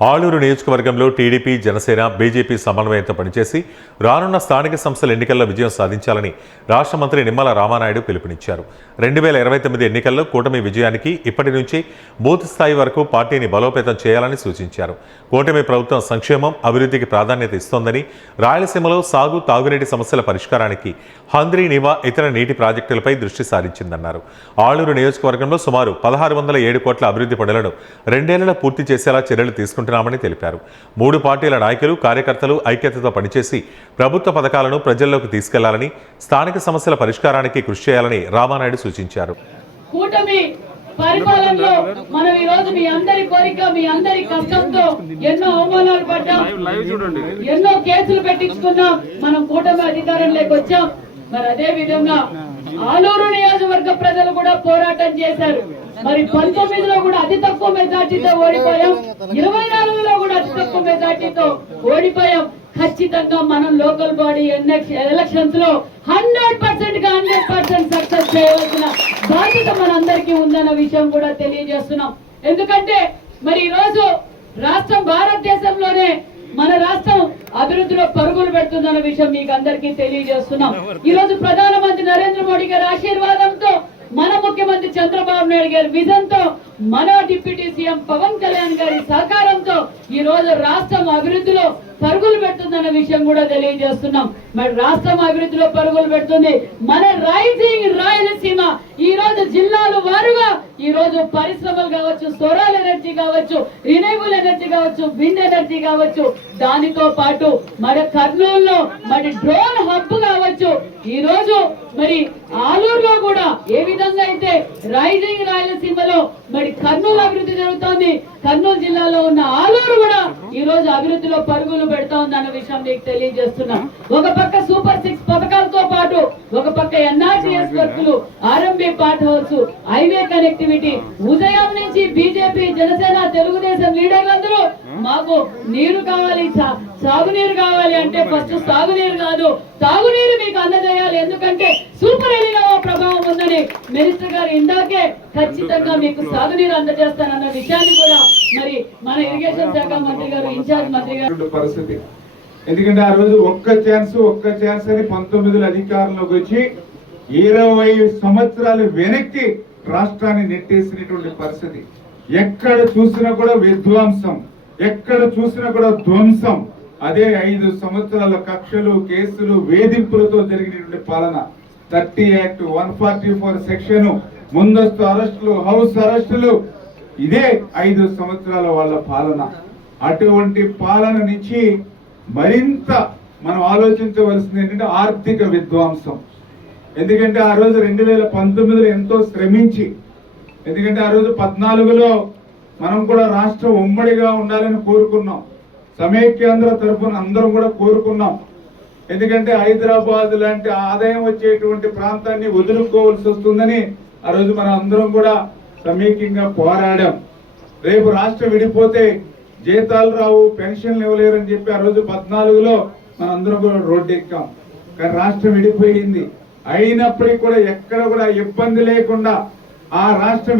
ఆలూరు నియోజకవర్గంలో TDP Janasena BJP సమన్వయంతో పనిచేసి రానున్న స్థానిక సంస్థల ఎన్నికల్లో విజయం సాధించాలని రాష్ట్ర మంత్రి నిమ్మల రామానాయుడు పిలుపునిచ్చారు. 2029 ఎన్నికల్లో కూటమి విజయానికి ఇప్పటి నుంచి బూత్ స్థాయి వరకు పార్టీని బలోపేతం చేయాలని సూచించారు. కూటమి ప్రభుత్వం సంక్షేమం, అభివృద్ధికి ప్రాధాన్యత ఇస్తోందని, రాయలసీమలో సాగు, తాగునీటి సమస్యల పరిష్కారానికి హంద్రీ నివా ఇతర నీటి ప్రాజెక్టులపై దృష్టి సారించిందన్నారు. ఆలూరు నియోజకవర్గంలో సుమారు 1607 కోట్ల అభివృద్ధి పనులను 2 ఏళ్లలో పూర్తి చేసేలా చర్యలు తీసుకుంటున్నామని తెలిపారు. 3 పార్టీల నాయకులు, కార్యకర్తలు ఐక్యతతో పనిచేసి ప్రభుత్వ పథకాలను ప్రజల్లోకి తీసుకెళ్లాలని, స్థానిక సమస్యల పరిష్కారానికి కృషి చేయాలని రామానాయుడు సూచించారు. కూటమి పరిపాలనలో మనం ఈ రోజు మీ అందరి కోరిక, మీ అందరి కష్టంతో ఎన్నో అవమానాలు పడ్డాం, ఎన్నో కేసులు పెట్టించుకున్నాం, మనం కూటమి అధికారంలోకి వచ్చాం. మరి అదే విధంగా ఆలూరు నియోజకవర్గ ప్రజలు కూడా పోరాటం చేశారు. మరి 19లో కూడా అతి తక్కువ మెజార్టీతో ఓడిపోయాం, 24లో కూడా అతి తక్కువ మెజార్టీతో ఓడిపోయాం. ఖచ్చితంగా మనం లోకల్ బాడీ ఎలక్షన్స్ లో 100% సక్సెస్ చేయవలసిన బాధ్యత మనందరికీ ఉందన్న విషయం కూడా తెలియజేస్తున్నాం. ఎందుకంటే మరి ఈ రోజు రాష్ట్రం భారతదేశంలోనే మన రాష్ట్రం అభివృద్ధిలో పరుగులు పెడుతుందన్న విషయం మీకు అందరికీ తెలియజేస్తున్నాం. ఈ రోజు ప్రధానమంత్రి నరేంద్ర మోడీ గారి ఆశీర్వాదంతో, మన ముఖ్యమంత్రి చంద్రబాబు నాయుడు గారి విజన్ తో, మన డిప్యూటీ సీఎం పవన్ కళ్యాణ్ గారి సహకారంతో ఈ రోజు రాష్ట్రం అభివృద్ధిలో పరుగులు పెడుతుందన్న విషయం కూడా తెలియజేస్తున్నాం. మరి రాష్ట్రం అభివృద్ధిలో పరుగులు పెడుతుంది. మన రైజింగ్ రాయలసీమ ఈ రోజు జిల్లాలు వారుగా ఈ రోజు పరిశ్రమలు కావచ్చు, సోలార్ ఎనర్జీ కావచ్చు, రినైబుల్ ఎనర్జీ కావచ్చు, విండ్ ఎనర్జీ కావచ్చు, దానితో పాటు మరి కర్నూలులో మరి డ్రోన్ హబ్ కావచ్చు, ఈ రోజు మరి ఆలూరులో కూడా ఏ విధంగా అయితే రైజింగ్ రాయలసీమలో మరి కర్నూలు అభివృద్ధి జరుగుతోంది, కర్నూలు జిల్లాలో ఉన్న ఆలూరు కూడా ఈ రోజు అభివృద్ధిలో పరుగులు పెడతా ఉంది అన్న విషయం మీకు తెలియజేస్తున్నాం. ఒక పక్క సూపర్ 6 పథకాలతో పాటు ఒక పక్క ఎన్ఆర్టీఎస్ వర్కులు, RMB part house, highway connectivity, ఉదయం నుంచి బీజేపీ, జనసేన, తెలుగుదేశం లీడర్లందరూ మాకు నీరు కావాలి, సాగునీరు కావాలి అంటే ఫస్ట్ సాగునీరు కాదు, తాగునీరు మీకు అందజేయాలి, ఎందుకంటే సూపర్ ఎలినోవా ప్రభావం ఉందని మినిస్టర్ గారు ఇందాకే ఖచ్చితంగా మీకు సాగునీరు అందజేస్తానన్న విషయాన్ని కూడా మరి మన ఇరిగేషన్ శాఖ మంత్రి గారు, ఇన్ఛార్జ్ మంత్రి గారు పరిస్థితి. ఎందుకంటే ఆ రోజు ఒక్క ఛాన్స్ అని 19లో అధికారంలోకి వచ్చి 20 సంవత్సరాలు వెనక్కి రాష్ట్రాన్ని నెట్టేసినటువంటి పరిస్థితి. ఎక్కడ చూసినా కూడా విధ్వంసం, ఎక్కడ చూసినా కూడా ధ్వంసం. అదే 5 సంవత్సరాల కక్షలు, కేసులు, వేధింపులతో జరిగినటువంటి పాలన. 30 యాక్ట్, 144 సెక్షన్, ముందస్తు అరెస్టులు, హౌస్ అరెస్టులు, ఇదే 5 సంవత్సరాల వాళ్ళ పాలన. అటువంటి పాలన నుంచి మరింత మనం ఆలోచించవలసింది ఏంటంటే ఆర్థిక విధ్వంసం. ఎందుకంటే ఆ రోజు 2019లో ఎంతో శ్రమించి, ఎందుకంటే ఆ రోజు 14లో మనం కూడా రాష్ట్రం ఉమ్మడిగా ఉండాలని కోరుకున్నాం, సమైక్యాంధ్ర తరఫున అందరం కూడా కోరుకున్నాం. ఎందుకంటే హైదరాబాద్ లాంటి ఆదాయం వచ్చేటువంటి ప్రాంతాన్ని వదులుకోవాల్సి వస్తుందని ఆ రోజు మనం అందరం కూడా సమైక్యంగా పోరాడాం. రేపు రాష్ట్రం విడిపోతే జీతాలు రావు, పెన్షన్లు ఇవ్వలేరని చెప్పి ఆ రోజు 14లో మనం అందరం కూడా రోడ్డు ఎక్కాం. కానీ రాష్ట్రం విడిపోయింది. అయినప్పటికీ కూడా ఎక్కడ కూడా ఇబ్బంది లేకుండా ఆ రాష్ట్రం